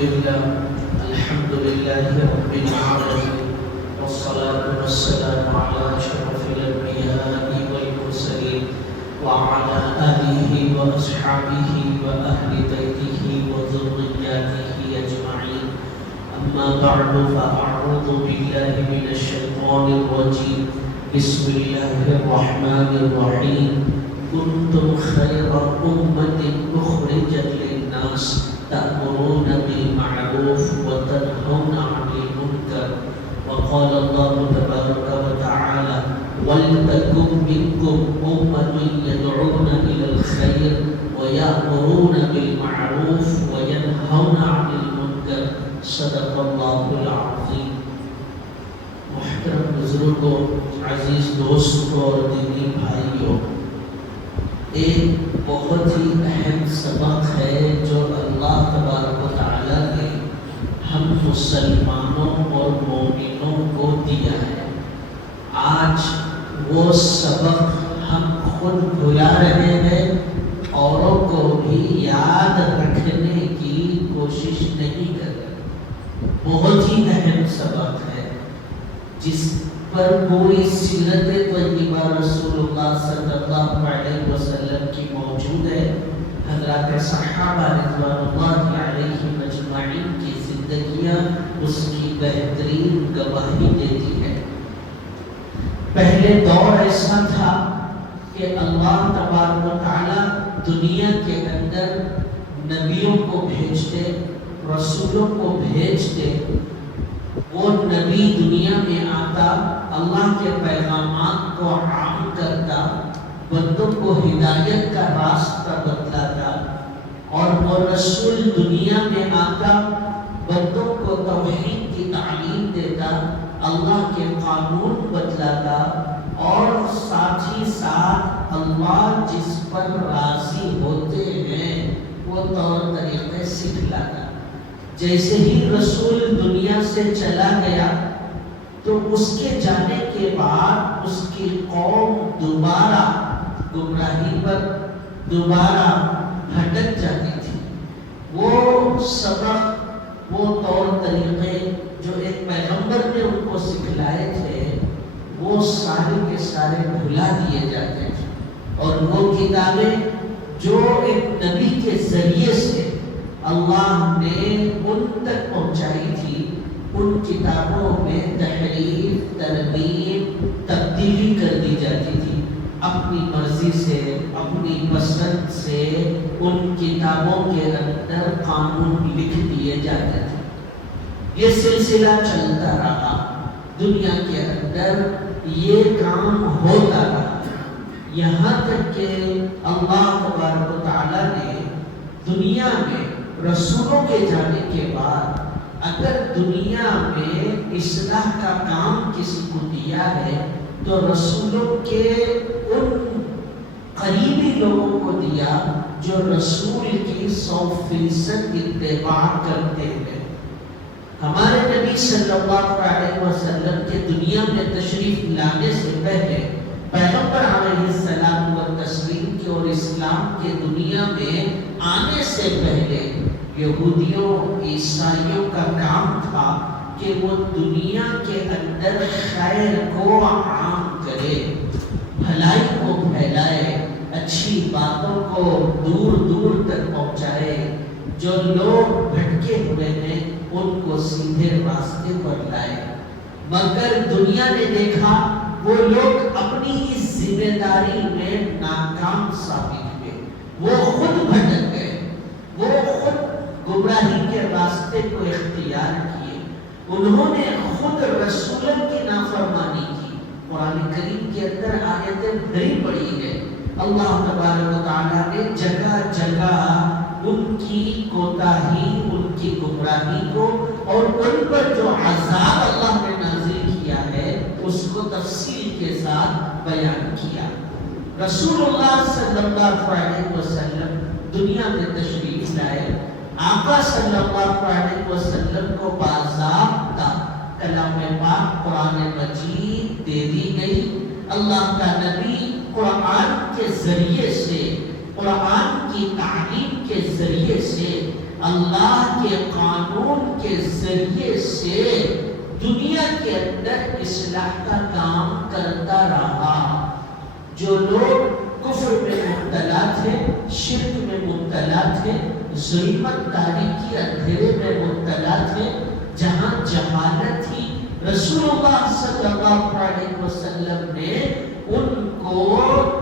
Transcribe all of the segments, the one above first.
لله الحمد لله رب العالمين والصلاة والسلام على أشرف الأنبياء والمرسلين وعلى آله وأصحابه وأهل بيته وذرياته أجمعين أما بعد فأعوذ بالله من الشيطان الرجيم بسم الله الرحمن الرحيم كنتم خير أمة أخرجت للناس تأمرون بالمعروف وتنهون عن المنكر وقال الله تبارك وتعالى ولتكن منكم أمة يدعون إلى الخير ويأمرون بالمعروف وينهون عن المنكر صدق الله العظيم. محترم بزرگوں، عزیز دوستوں اور دینی بھائیوں، ایک بہت ہی اہم سبق ہے جو اللہ تبارک و تعالیٰ نے ہم مسلمانوں اور مومنوں کو دیا ہے۔ آج وہ سبق ہم خود بھلا رہے ہیں، اوروں کو بھی یاد رکھنے کی کوشش نہیں کر رہے۔ بہت ہی اہم سبق ہے جس پر پوری سیرت طیبہ رسول اللہ صلی اللہ علیہ وسلم کی موجود ہے۔ حضرات صحابہ رضوان اللہ علیہم اجمعین کی زندگیاں اس کی بہترین گواہی دیتی ہے۔ پہلے دور ایسا تھا کہ اللہ تبارک و تعالیٰ دنیا کے اندر نبیوں کو بھیجتے، رسولوں کو بھیجتے، وہ نبی دنیا میں آتا، اللہ کے پیغامات کو عام کرتا، بندوں کو ہدایت کا راستہ بتلاتا، اور وہ رسول دنیا میں آتا، بندوں کو توحید کی تعلیم دیتا، اللہ کے قانون بتلاتا، اور ساتھ ہی ساتھ اللہ جس پر راضی ہوتے ہیں وہ طور طریقے سکھلاتا۔ جیسے ہی رسول دنیا سے چلا گیا تو اس کے جانے کے بعد اس کی قوم دوبارہ گمراہی پر دوبارہ بھٹک جاتی تھی۔ وہ سبق، وہ طور طریقے جو ایک پیغمبر نے ان کو سکھلائے تھے، وہ سارے کے سارے بھلا دیے جاتے تھے، اور وہ کتابیں جو ایک نبی کے ذریعے سے اللہ نے ان تک پہنچائی تھی، ان کتابوں میں تحریف، ترمیم، تبدیلی کر دی جاتی تھی۔ اپنی مرضی سے، اپنی پسند سے ان کتابوں کے اندر قانون لکھ دیے جاتے تھے۔ یہ سلسلہ چلتا رہا، دنیا کے اندر یہ کام ہوتا رہا، یہاں تک کہ اللہ تبارک و تعالیٰ نے دنیا میں رسولوں کے جانے کے بعد اگر دنیا میں اصلاح کا کام کسی کو دیا ہے تو رسولوں کے ان قریبی لوگوں کو دیا جو رسول کی 100% اتباع کرتے ہیں۔ ہمارے نبی صلی اللہ علیہ وسلم کے دنیا میں تشریف لانے سے پہلے، پیغمبر علیہ السلام و تسلیم کے اور اسلام کے دنیا میں آنے سے پہلے یہودیوں، عیسائیوں کا کام تھا کہ وہ دنیا کے اندر خیر کو عام کرے، بھلائی کو پھیلائے، اچھی باتوں کو دور دور تک پہنچائے، جو لوگ بھٹکے ہوئے ہیں ان کو سیدھے راستے پر لائے۔ مگر دنیا نے دیکھا وہ لوگ اپنی اس ذمہ داری میں ناکام ثابت ہوئے، وہ خود بھٹک گئے، وہ خود گمراہی کے راستے کو اختیار کیے، انہوں نے خود رسولوں کی نافرمانی کی۔ قرآن کریم کے اندر آیتیں بھری پڑی ہے، اللہ تبارک و تعالیٰ نے جگہ جگہ ان کی کوتاہی، ان کی گمراہی کو اور ان پر جو عذاب اللہ نے نازل کیا ہے اس کو تفصیل کے ساتھ بیان کیا۔ رسول اللہ صلی اللہ علیہ وسلم دنیا میں تشریف لائے، آقا صلی اللہ علیہ وسلم کو باضابطہ کلام پاک قرآن مجید دے دی گئی۔ اللہ کا نبی قرآن کے ذریعے سے، قرآن کی تعلیم کے ذریعے سے اللہ کے قانون کے ذریعے سے دنیا کے اندر اصلاح کا کام کرتا رہا۔ جو لوگ کفر میں مبتلا تھے، شرک میں مبتلا تھے، ظلمت تاریکی اندھیرے میں مبتلا تھے، جہاں جہالت تھی، رسول اللہ صلی اللہ علیہ وسلم نے ان کو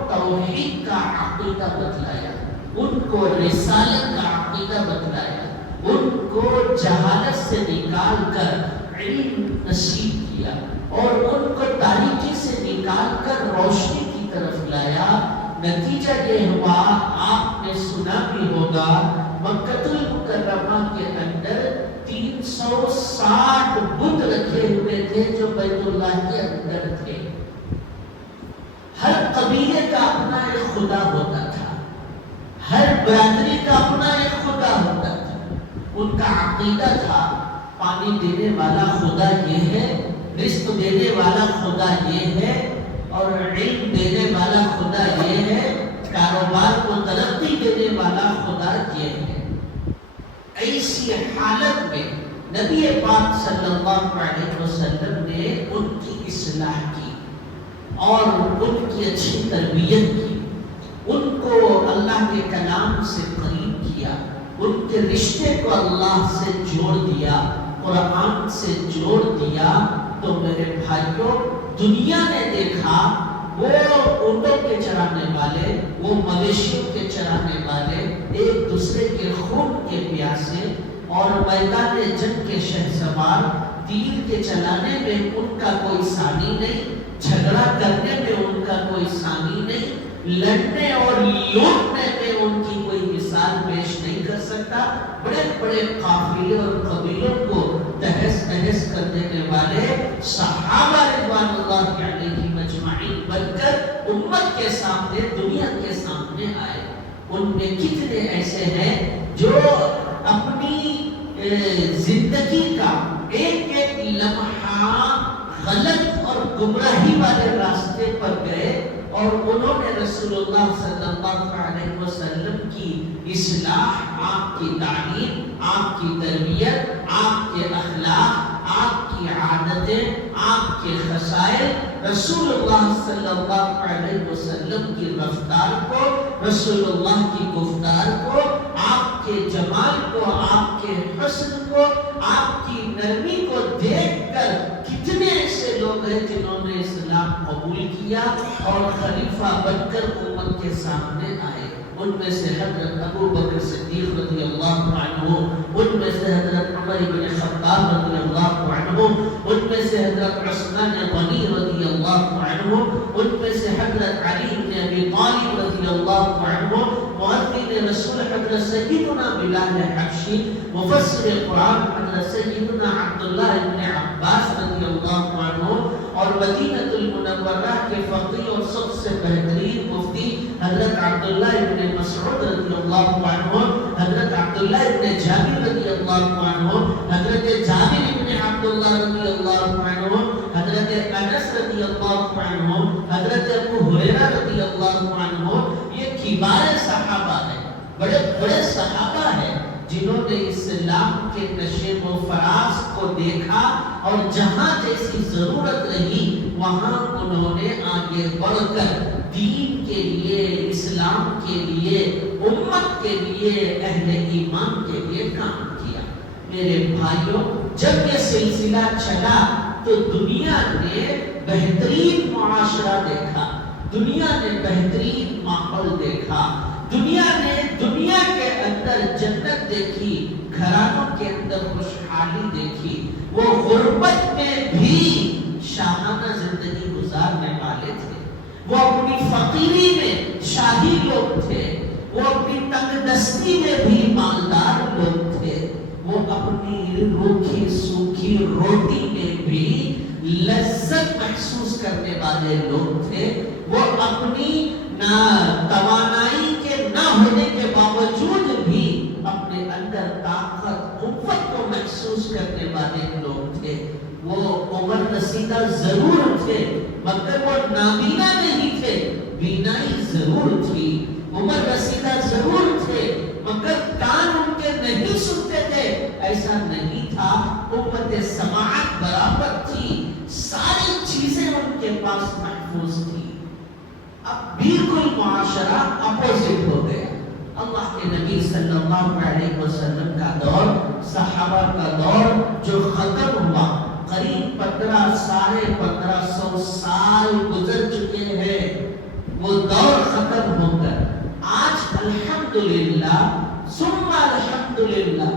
توحید کا عقیدہ بتلایا، ان کو رسالت کا عقیدہ بتلایا، ان کو جہالت سے نکال کر علم نصیب کیا اور ان کو تاریکی سے نکال کر روشنی کی طرف لایا۔ نتیجہ یہ ہوا، آپ نے سنا بھی ہوگا، مکہ المکرمہ کے اندر 360 بت رکھے ہوئے تھے جو بیت اللہ کے اندر تھے۔ ہر قبیلے کا اپنا ایک خدا ہوتا تھا، ہر برادری کا اپنا ایک خدا ہوتا تھا۔ ان کا عقیدہ تھا پانی دینے والا خدا یہ ہے، رزق دینے والا خدا یہ ہے، اور علم دینے والا خدا یہ ہے، کاروبار کو ترقی دینے والا خدا یہ ہے۔ ایسی حالت میں نبی پاک صلی اللہ علیہ وسلم نے ان کی اصلاح کی اور ان کی اچھی تربیت کی، ان کو اللہ کے کلام سے قریب کیا، ان کے رشتے کو اللہ سے جوڑ دیا، قرآن سے جوڑ دیا۔ تو میرے بھائیوں، دنیا نے دیکھا وہ اونٹوں کے چرانے والے، وہ مویشیوں کے چرانے والے، ایک دوسرے کے خون کے پیاسے اور میدان جنگ کے شہسوار، تیر کے چلانے میں ان کا کوئی ثانی نہیں، جھگڑا کرنے میں ان کا کوئی ثانی نہیں، لڑنے اور لوٹنے میں ان کی کوئی مثال پیش نہیں کر سکتا۔ بڑے بڑے قافلے اور قبیلوں کو تہس نہس کر دینے والے صحابہ رضوان اللہ علیہم اجمعین بن کر امت کے سامنے، دنیا کے سامنے آئے۔ ان میں کتنے ایسے ہیں جو اپنی زندگی کا ایک ایک لمحہ غلط اور گمراہی والے راستے پر گئے اور انہوں نے رسول اللہ صلی اللہ علیہ وسلم کی اصلاح، آپ کی تعلیم، آپ کی تربیت، آپ کے اخلاق، آپ کی عادتیں، آپ کے خصائل، رسول اللہ صلی اللہ علیہ وسلم کی رفتار کو، رسول اللہ کی گفتار کو، آپ کے جمال کو، آپ کے حسن کو، آپ کی نرمی کو دیکھ کر کتنے ایسے لوگ ہیں جنہوں نے اسلام قبول کیا اور خلیفہ بن کر امت کے سامنے آئے۔ ان میں سے حضرت ابو بکر صدیق رضی اللہ عنہ، ان میں سے حضرت عمر بن خطاب رضی اللہ عنہ، ان میں سے حضرت عثمان غنی رضی اللہ عنہ، ان میں سے حضرت علی بن ابی طالب رضی اللہ عنہ، مؤذن رسول حضرت سیدنا بلال حبشی، مفسر قرآن حضرت سیدنا عبداللہ بن عباس رضی اللہ عنہ، اور مدینہ المنورہ کے فقیہ اور سب سے بہترین مفتی حضرت عبداللہ بن مسعود رضی اللہ عنہ، حضرت عبداللہ بن جابر رضی اللہ عنہ، حضرت جابر بن عبداللہ رضی اللہ عنہ، حضرت انس رضی اللہ عنہ، حضرت ابو ہریرہ رضی اللہ عنہ، یہ کبار صحابہ ہیں، بڑے بڑے صحابہ ہیں جنہوں نے اسلام کے نشیب و فراز کو دیکھا اور جہاں جیسی ضرورت رہی وہاں انہوں نے آگے بڑھ کر دین کے لیے، اسلام کے لیے، امت کے لیے، اہل ایمان کے لیے کام کیا۔ میرے بھائیوں، جب یہ سلسلہ چلا تو دنیا نے بہترین معاشرہ دیکھا، دنیا نے بہترین ماحول دیکھا، دنیا نے دنیا کے اندر جنت دیکھی، گھرانوں کے اندر خوشحالی دیکھی۔ وہ غربت میں بھی شاہانہ زندگی گزارنے والے تھے، وہ اپنی فقیری میں شاہی لوگ تھے، وہ اپنی تنگ دستی میں بھی مالدار لوگ تھے، وہ اپنی روکھی سوکھی روٹی میں بھی لذت محسوس کرنے والے لوگ تھے، وہ اپنی توانائی کے نہ ہونے کے باوجود بھی اپنے اندر طاقت، قوت کو محسوس کرنے والے لوگ تھے۔ وہ عمر رسیدہ ضرور تھے مگر وہ نابینا نہیں تھے، بینائی ضرور تھی۔ عمر رسیدہ ضرور تھے مگر کان ان کے نہیں سن ایسا نہیں تھا. قوت سماعت برابر تھی، ساری چیزیں ان کے پاس محفوظ تھی. اب بالکل معاشرہ اپوزٹ ہو گیا. اللہ کے نبی صلی اللہ علیہ وسلم کا دور، صحابہ کا دور جو ختم ہوا، قریب 1500 سال گزر چکے ہیں. وہ دور ختم ہو کر آج الحمدللہ ثم الحمدللہ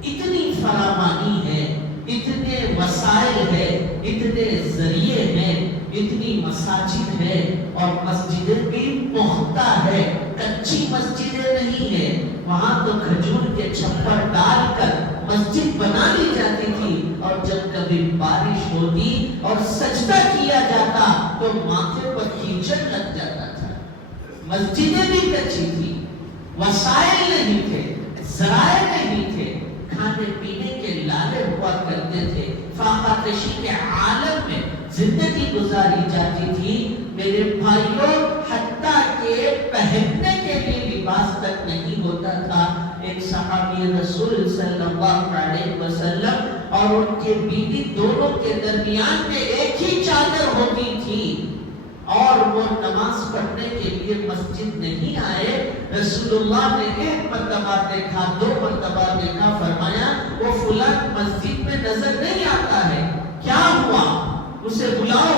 اتنی فراوانی ہے، اتنے وسائل ہے، اتنے ذریعے ہیں، اتنی مساجد ہے اور مسجدیں بھی پختہ ہے. کچی مسجدیں نہیں ہیں، وہاں تو کھجور کے چھپر ڈال کر مسجد بنا لی جاتی تھی، اور جب کبھی بارش ہوتی اور سجدہ کیا جاتا تو ماتھے پر کیچڑ لگ جاتا تھا. مسجدیں بھی کچی تھی، وسائل نہیں تھے، ذرائع نہیں تھے، کھانے پینے کے لالے ہوا کرتے تھے. فاقہ کشی کے عالم میں زندگی گزاری جاتی تھی. میرے بھائیوں، حتیٰ کہ پہننے کے لیے لباس تک نہیں ہوتا تھا. ایک صحابی رسول صلی اللہ علیہ وسلم اور ان کے بیوی دونوں کے درمیان میں ایک ہی چادر ہوتی تھی، اور وہ نماز پڑھنے کے لیے مسجد نہیں آئے. رسول اللہ نے ایک مرتبہ دیکھا، 2 مرتبہ دیکھا، فرمایا وہ فلاں مسجد میں نظر نہیں آتا ہے، کیا ہوا، اسے بلاؤ.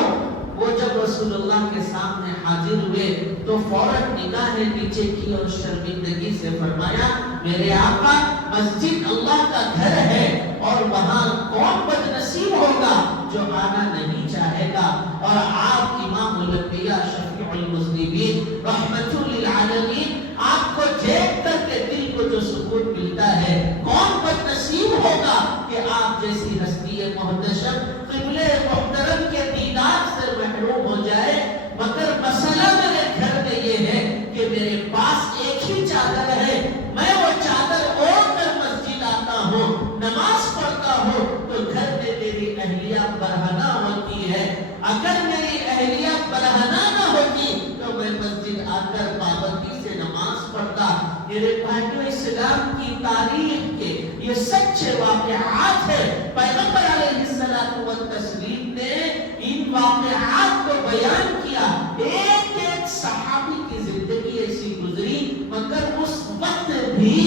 وہ جب رسول اللہ کے سامنے حاضر ہوئے تو فوراً نگاہیں نیچے کی اور شرمندگی سے فرمایا، میرے آقا، مسجد اللہ کا گھر ہے اور وہاں کون بدنصیب ہوگا جو آنا نہیں چاہے گا. اور آپ امام الانبیاء شفیع المذنبین رحمت للعالمین، آپ کو دیکھ کر کے دل کو جو سکون ملتا ہے، کون بدنصیب ہوگا کہ آپ جیسی ہستی محتشم قبلہ محترم کے دیدار سے محروم ہو جائے. مگر مسئلہ میرے گھر میں یہ ہے کہ میرے پاس ایک ہی چادر ہے، میں وہ چادر اوڑھ کر مسجد آتا ہوں، نماز پڑھتا ہوں تو گھر میں میری اہلیہ برہنہ ہوتی ہے. اگر میری اہلیہ برہنہ نہ ہوتی تو میں مسجد آ کر پابندی سے نماز پڑھتا. میرے بھائیوں، اسلام کی تاریخ کے یہ سچے واقعات ہیں. پیغمبر علیہ الصلوۃ والتسلیم نے ان واقعات کو بیان کیا. ایک ایک صحابی کی زندگی ایسی گزری، مگر اس وقت بھی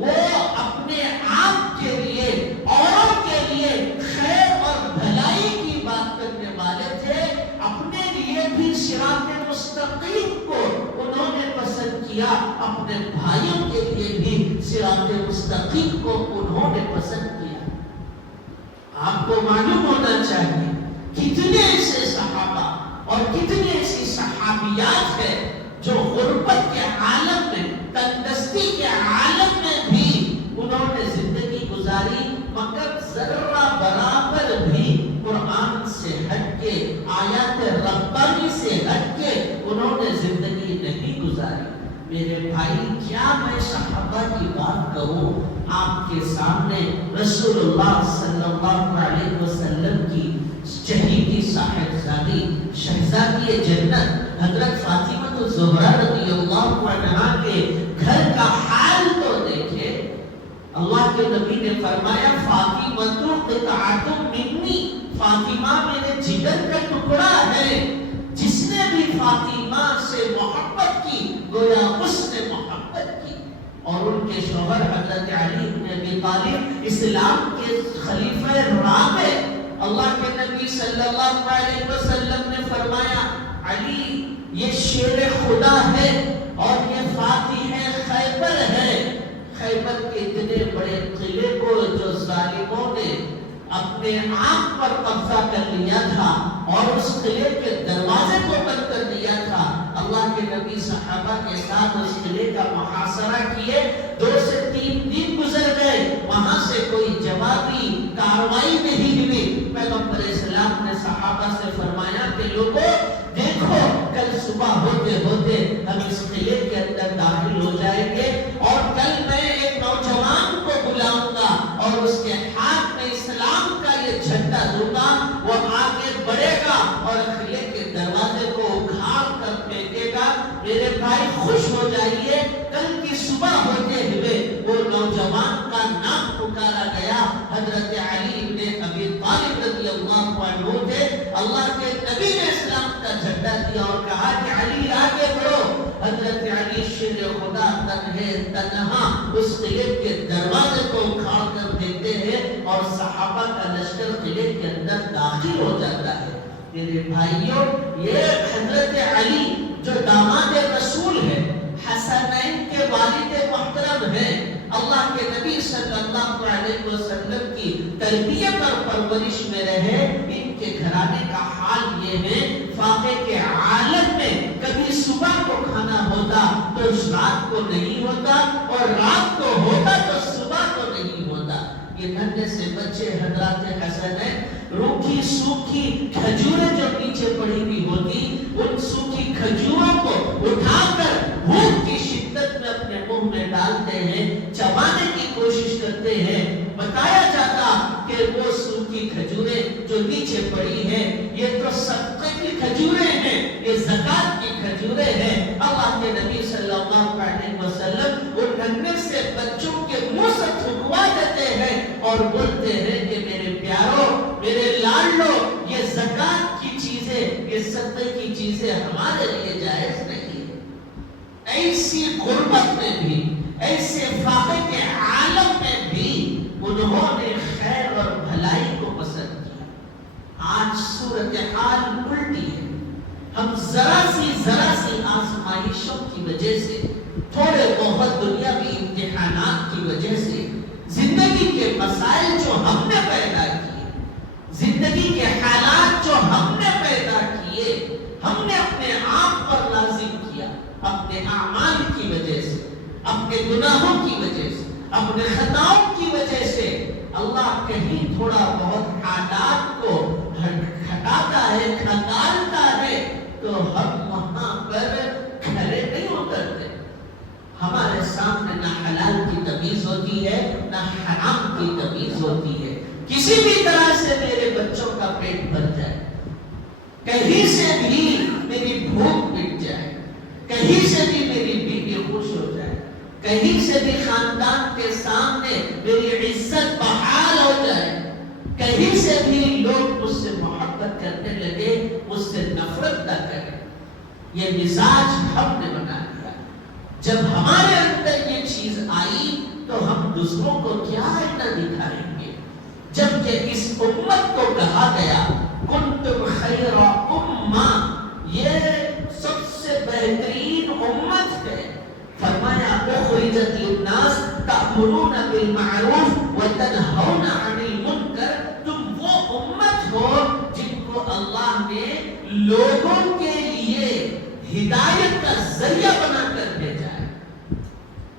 وہ اپنے آپ کے لیے، اوروں کے لیے خیر اور بھلائی کی بات کرنے والے تھے. اپنے لیے بھی صراط مستقیم کو انہوں نے پسند کیا، اپنے بھائیوں کے لیے بھی صراط مستقیم کو انہوں نے پسند کیا. آپ کو معلوم ہونا چاہیے کتنے ایسے صحابہ اور کتنی ایسی صحابیات ہیں جو غربت کے عالم میں، تندرستی کے عالم میں بھی انہوں نے زندگی گزاری، مگر ذرہ برابر بھی قرآن سے ہٹ کے، آیات ربانی سے ہٹ کے انہوں نے زندگی نہیں گزاری. میرے بھائی، کیا میں صحابہ کی بات کروں آپ کے سامنے؟ رسول اللہ صلی اللہ علیہ وسلم کی چہیتی صاحبزادی، شہزادی جنت حضرت فاطمہ الزہرا رضی اللہ عنہا کے گھر کا حال تو دیکھے. اللہ کے نبی نے فرمایا، فاطمہ قطعۃ منی، فاطمہ میرے جگر کا ٹکڑا ہے. جس نے بھی فاطمہ سے محبت کی گویا اس نے محبت کی. اور ان کے شوہر حضرت علی بن ابی طالب اسلام کے خلیفہ رابع، اللہ کے نبی صلی اللہ علیہ وسلم نے فرمایا، علی یہ شیر خدا ہے اور یہ فاتح خیبر ہے. خیبر کے اتنے بڑے قلعے کو جو ظالموں نے اپنے آپ پر قبضہ کر لیا تھا اور اس قلعے کے دروازے کو بند کر دیا تھا، اللہ کے نبی صحابہ کے ساتھ اس قلعے کا محاصرہ کیے. 2 سے 3 دن گزر گئے، وہاں سے کوئی جوابی کارروائی نہیں ہوئی. پیغمبر اسلام نے صحابہ سے فرمایا کہ لوگوں دیکھو، کل صبح ہوتے ہوتے ہم اس قلعے کے اندر داخل ہو جائیں گے اور کل میں ایک نوجوان کو بلاؤں گا اور اس کے ہاتھ میں اسلام کا یہ جھنڈا دوں گا. وہ آگے بڑھے گا اور قلعے کے دروازے کو اکھاڑ کر پھینکے گا. میرے بھائی خوش ہو جائیے، کل کی صبح ہوتے ہوئے وہ نوجوان کا نام پکارا گیا علی ابن ابی طالب رضی اللہ عنہ تھے. اللہ کے نبی نے اسلام کا جھنڈا دیا اور کہا کہ علی آگے بڑھو. حضرت علی شیر خدا تنہا اس قلعے کے دروازے کو اکھاڑ کر دیتے ہیں اور صحابہ کا لشکر قلعے کے اندر داخل ہو جاتا ہے. میرے بھائیوں، یہ حضرت علی جو داماد رسول ہے، حسنین کے والد محترم ہیں، اللہ کے نبی صلی اللہ علیہ وسلم کی تربیت اور پرورش میں رہے، ان کے گھرانے کا حال یہ ہے فاقے کے عالم میں کبھی صبح کو کھانا ہوتا تو رات کو نہیں ہوتا، اور رات کو ہوتا تو صبح کو نہیں ہوتا. یہ ننھے سے بچے حضرات حسنین روکھی سوکھی کھجوریں جو نیچے پڑی ہوئی ہوتی، ان سوکھی کھجوروں کو اٹھا کر بھوک کی شدت میں اپنے منہ میں ڈالتے ہیں، چبانے کی کوشش کرتے ہیں. بتایا جاتا کہ وہ سوکھی کھجوریں جو نیچے پڑی ہیں یہ تو صدقے کی کھجوریں ہیں، یہ زکات کی کھجوریں ہیں. اللہ کے نبی صلی اللہ علیہ وسلم ان ننھے سے بچوں کے منہ سے تھکوا دیتے ہیں اور بولتے ہیں کہ میرے پیاروں، میرے لاڈلو، یہ زکات کی چیزیں، یہ صدقے کی چیزیں ہمارے لیے جائز نہیں. ایسی غربت میں بھی، ایسے فاقے کے عالم میں بھی انہوں نے خیر اور بھلائی کو پسند کیا. آج صورتحال الٹی ہے. ہم ذرا سی آزمائشوں کی وجہ سے، تھوڑے بہت دنیاوی امتحانات کی وجہ سے، زندگی کے مسائل جو ہم نے پیدا کیے، زندگی کے حالات جو ہم نے پیدا کیے، ہم نے اپنے آپ پر لازم کیا، اپنے اعمال کی وجہ سے، اپنے گناہوں کی وجہ سے، اپنے خطاؤں کی وجہ سے. اللہ کہیں تھوڑا بہت حالات کو ہٹاتا ہے، کھنگالتا ہے تو ہم وہاں پر کھڑے نہیں اترتے. ہمارے سامنے نہ حلال کی تمیز ہوتی ہے، نہ حرام کی تمیز ہوتی ہے. کسی بھی طرح سے میرے بچوں کا پیٹ بھر جائے، کہیں سے بھی میری بھوک مٹ جائے، کہیں سے بھی میری بیوی خوش ہو جائے، کہیں سے بھی خاندان کے سامنے میری عزت بحال ہو جائے، کہیں سے بھی لوگ مجھ سے محبت کرنے لگے، مجھ سے نفرت نہ کریں. یہ مزاج ہم نے بنا لیا. جب ہمارے اندر یہ چیز آئی تو ہم دوسروں کو کیا آئینہ دکھائیں گے؟ جبکہ اس امت کو کہا گیا کنتم خیر امہ، یہ سب سے بہترین امت ہے. فرمایا اخرجت للناس تأمرون بالمعروف وتنہون عن المنکر. تم وہ امت ہو جن کو اللہ نے لوگوں کے لیے ہدایت کا ذریعہ بنا کر بھیجا ہے.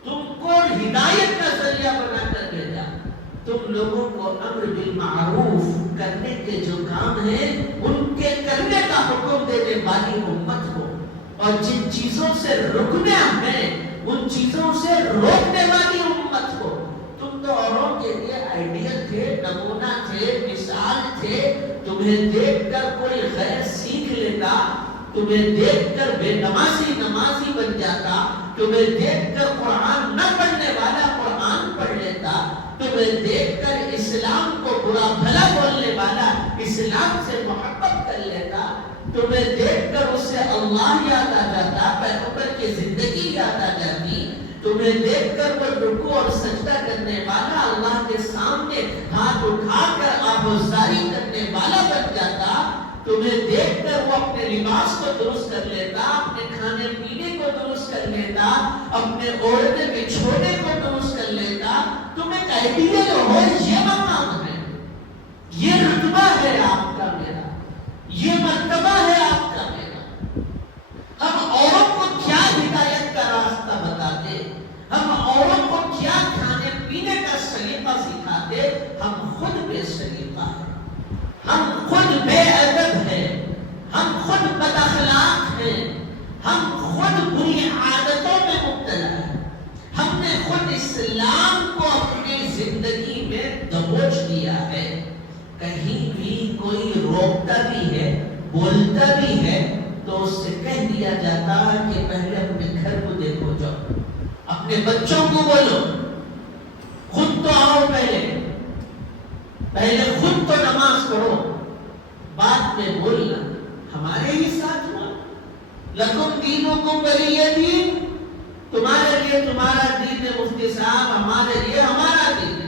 تم کو ہدایت کا ذریعہ بنا کر بھیجا. تم لوگوں کو امر بالمعروف کرنے کے جو کام ہیں ان کے کرنے کا حکم دینے والی امت ہو، اور جن چیزوں سے رکنے ہیں ان چیزوں سے روکنے والی امت ہو. تم تو اوروں کے لیے آئیڈیل تھے، نمونہ تھے، مثال تھے. تمہیں دیکھ کر کوئی غیر سیکھ لیتا، تمہیں دیکھ کر بے نمازی بن جاتا، تمہیں دیکھ کر قرآن نہ پڑھنے والا قرآن پڑھ لیتا، تمہیں دیکھ کر اسلام کو برا بھلا بولنے والا اسلام سے محبت کر لیتا، تمہیں دیکھ کر اسے اللہ یاد آ جاتا، پیغمبر کی زندگی یاد آ جاتی، تمہیں دیکھ کر وہ رکوع اور سجدہ کرنے والا، اللہ کے سامنے ہاتھ اٹھا کر آبوزاری کرنے والا بن جاتا، تمہیں دیکھ کر وہ اپنے لباس کو درست کر لیتا، اپنے کھانے پینے کو درست کر لیتا، اپنے اوڑھنے بچھونے کو درست کر لیتا. تم ایک آئیڈیل ہو، یہ مقام ہے، یہ رتبہ ہے آپ کا میرا، یہ مرتبہ ہے آپ کا میرا. ہم اوروں کو کیا ہدایت کا راستہ بتاتے، ہم اوروں کو کیا کھانے پینے کا سلیقہ سکھاتے، ہم خود بے سلیقہ ہیں، ہم خود بے ادب ہیں، ہم خود بد اخلاق ہیں، ہم خود بری عادتوں میں مبتلا ہیں. ہم نے خود اسلام کو اپنی زندگی میں دبوچ دیا ہے. کہیں بھی کوئی روکتا بھی ہے، بولتا بھی ہے تو اس سے کہہ دیا جاتا کہ پہلے اپنے گھر کو دیکھو، جاؤ اپنے بچوں کو بولو، خود تو آؤ پہلے. پہلے خود تو نماز پڑھو، بعد میں بولنا۔ ہمارے ہی ساتھ ہوا، لکم دینکم ولی دین، تمہارے لیے تمہارا دین ہے مفتی صاحب، ہمارے لیے ہمارا دین ہے۔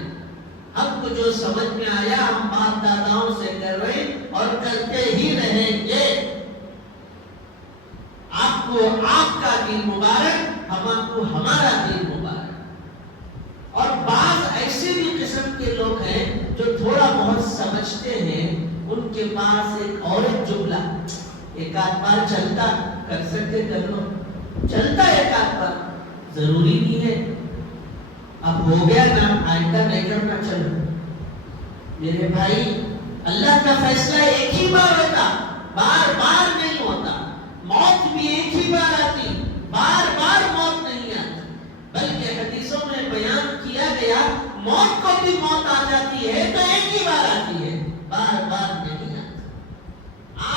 ہم کو جو سمجھ میں آیا ہم باپ داداؤں سے کر رہے اور کرتے ہی رہیں گے۔ آپ کو آپ کا دین مبارک، ہم کو ہمارا دین مبارک۔ اور بعض ایسے بھی قسم کے لوگ ہیں جو تھوڑا بہت سمجھتے ہیں، ان کے پاس ایک اور جملہ، ایک آدھ بار چلتا، کر سکتے کر لو، چلتا ایک آدھ بار، ضروری نہیں ہے اب ہو گیا نا آئندہ نہیں کرنا۔ چلو میرے بھائی، اللہ کا فیصلہ ایک ہی بار ہوتا، بار بار نہیں ہوتا۔ موت بھی ایک ہی بار آتی، بار بار موت نہیں آتی، بلکہ حدیثوں میں بیان کیا گیا موت کو بھی موت آ جاتی ہے تو ایک ہی بار آتی ہے، بار بار نہیں آتی۔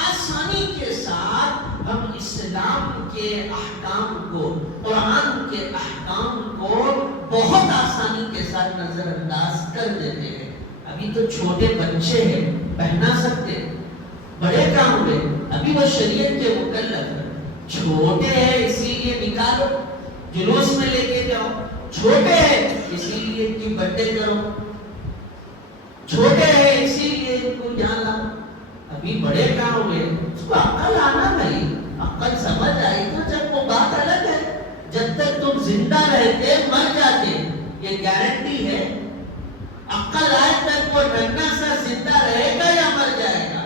آسانی کے ساتھ ہم اسلام کے احکام کو، قرآن کے احکام کو بہت آسانی کے ساتھ نظر انداز کر دیتے ہیں۔ ابھی تو چھوٹے بچے ہیں، پہنا سکتے، بڑے کام ہوئے، ابھی وہ شریعت کے مکلف ہیں۔ چھوٹے ہیں اسی لیے نکالو، جلوس میں لے کے جاؤ، چھوٹے ہیں اسی لیے ان کی برتھڈے کرو، چھوٹے ہیں اسی لیے ان کو یہاں لاؤ۔ ابھی بڑے کام ہوئے، اس کو عقل آنا بھائی، عقل سمجھ آئی تو جب وہ بات الگ ہے۔ جب تک تم زندہ رہتے مر جاتے، یہ گارنٹی ہے۔ عقل آئے تک وہ ننھا سا زندہ رہے گا یا مر جائے گا،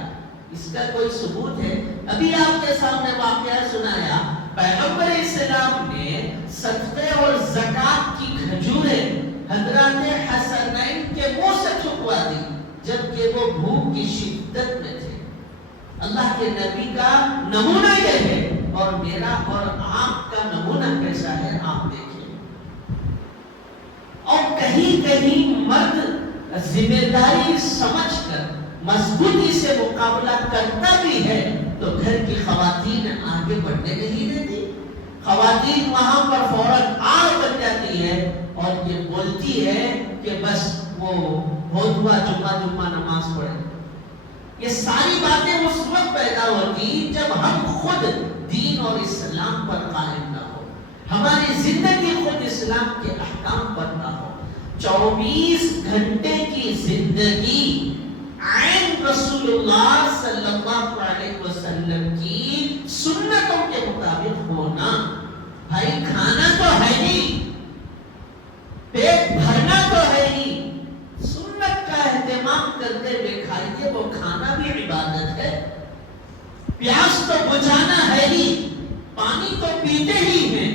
اس کا کوئی ثبوت ہے؟ ابھی آپ کے سامنے واقعہ سنایا، پیغمبر اسلام نے صدقے اور زکات کی کھجوریں حضرات حسنین کے منہ سے چھپوا دی جبکہ وہ بھوک کی شدت میں تھے۔ اللہ کے نبی کا نمونہ یہ ہے، اور میرا اور آپ کا نمونہ کیسا ہے آپ دیکھیں۔ اور کہیں کہیں مرد ذمہ داری سمجھ کر مضبوطی سے مقابلہ کرتا بھی ہے تو گھر کی خواتین آگے بڑھنے نہیں دیتی، خواتین وہاں پر فوراً آڑ بن جاتی ہے اور یہ بولتی ہے کہ بس وہ بہت ہوا، جمعہ نماز پڑھے۔ یہ ساری باتیں اس وقت پیدا ہوتی جب ہم خود دین اور اسلام پر قائم نہ ہو، ہماری زندگی خود اسلام کے احکام پر نہ ہو۔ 24 گھنٹے کی زندگی عین رسول اللہ صلی اللہ علیہ وسلم کی سنتوں کے مطابق ہونا۔ بھائی کھانا تو ہے ہی، پیٹ بھرنا تو ہے ہی، سنت کا اہتمام کرتے ہوئے کھائیے، وہ کھانا بھی عبادت ہے۔ پیاس تو بجھانا ہے ہی، پانی تو پیتے ہی ہیں،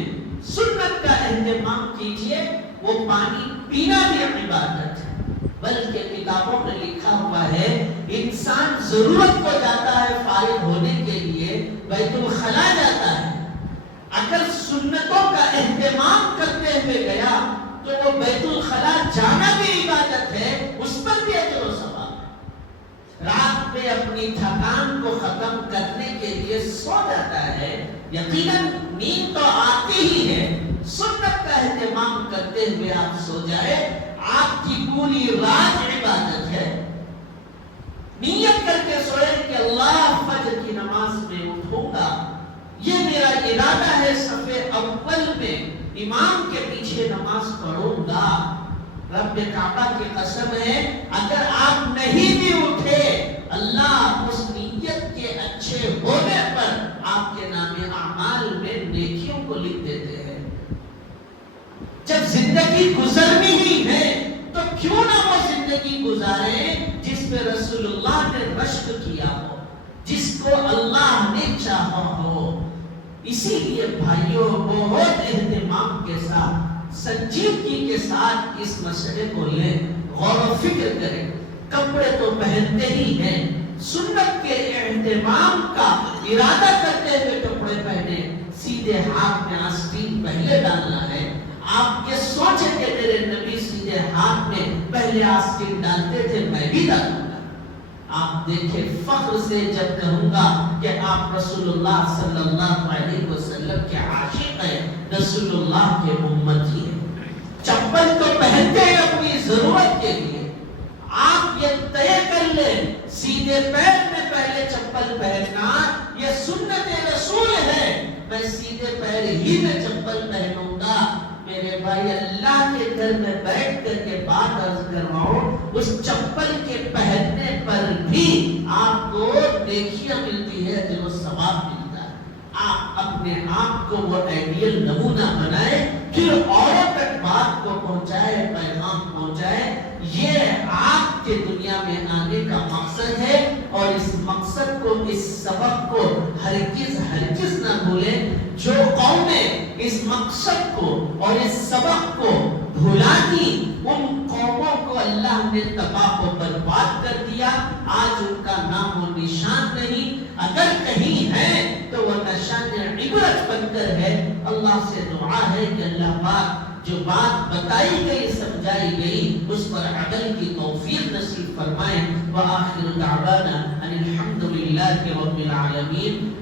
سنت کا اہتمام کیجئے، وہ پانی پینا بھی عبادت ہے۔ بلکہ کتابوں میں لکھا ہوا ہے انسان ضرورت کو جاتا ہے فارغ ہونے کے لیے، بیت الخلا جاتا ہے، اگر سنتوں کا اہتمام کرتے ہوئے گیا تو وہ بیت الخلا جانا بھی عبادت ہے، اس پر بھی اجر و ثواب ہے۔ رات میں اپنی تھکان کو ختم کرنے کے لیے سو جاتا ہے، یقیناً نیند تو آتی ہی ہے، سنت کا اہتمام کرتے ہوئے آپ سو جائے، آپ کی پوری رات عبادت ہے۔ نیت کر کے سوئے کہ اللہ فجر کی نماز میں اٹھوں گا، یہ میرا ارادہ ہے، صف اول میں امام کے پیچھے نماز پڑھوں گا۔ رب کعبہ کی قسم ہے اگر آپ نہیں بھی اٹھے، اللہ اس نیت کے اچھے ہونے پر آپ کے نام اعمال میں نیکیوں کو لکھ دیتے ہیں۔ جب زندگی گزرنی ہی ہے تو کیوں نہ وہ زندگی گزاریں جس میں رسول اللہ نے رشک کیا ہو، جس کو اللہ نے چاہا ہو۔ اسی لیے بھائیوں بہت اہتمام کے ساتھ، سنجیدگی کے ساتھ اس مسئلے کو لیں، غور و فکر کریں۔ کپڑے تو پہنتے ہی ہیں، سنت کے اہتمام کا ارادہ کرتے ہوئے کپڑے پہنے، سیدھے ہاتھ میں آستین پہلے ڈالنا ہے۔ آپ یہ سوچیں کہ میرے نبی سیدھے ہاتھ میں پہلے آستین ڈالتے تھے، میں بھی ڈالوں گا۔ آپ دیکھیں فخر سے جب کہوں گا کہ آپ رسول اللہ صلی اللہ علیہ وسلم کے عاشق ہیں، رسول اللہ کے امتی ہیں۔ چپل تو پہنتے ہیں اپنی ضرورت کے لیے، آپ یہ طے کر لیں سیدھے پیر میں پہلے چپل پہننا یہ سنت رسول ہے، میں سیدھے پیر ہی میں چپل پہنوں گا۔ میرے بھائی اللہ کے گھر میں بیٹھ کر کے بات عرض کر رہا ہوں، اس چپل کے پہننے پر بھی آپ کو نیکیاں ملتی ہے، دل و ثواب ملتا ہے۔ آپ اپنے آپ کو وہ آئیڈیل نمونہ بنائے، پھر اوروں تک بات کو پہنچائے، پیغام پہنچائے۔ یہ آپ کے دنیا میں آنے کا مقصد ہے، اور اس مقصد کو، اس سبق کو ہرگز نہ بھولیں۔ جو قومیں اس مقصد کو اور اس سبق کو بھلا دی، ان قوموں کو اللہ نے تباہ و برباد کر دیا۔ آج ان کا نام و نشان نہیں، اگر کہیں ہے تو وہ نشان عبرت بن کر ہے۔ اللہ سے دعا ہے کہ اللہ پاک جو بات بتائی گئی، سمجھائی گئی، اس پر عمل کی توفیق نصیب فرمائے۔ وآخر دعوانا ان الحمد للہ رب العالمین۔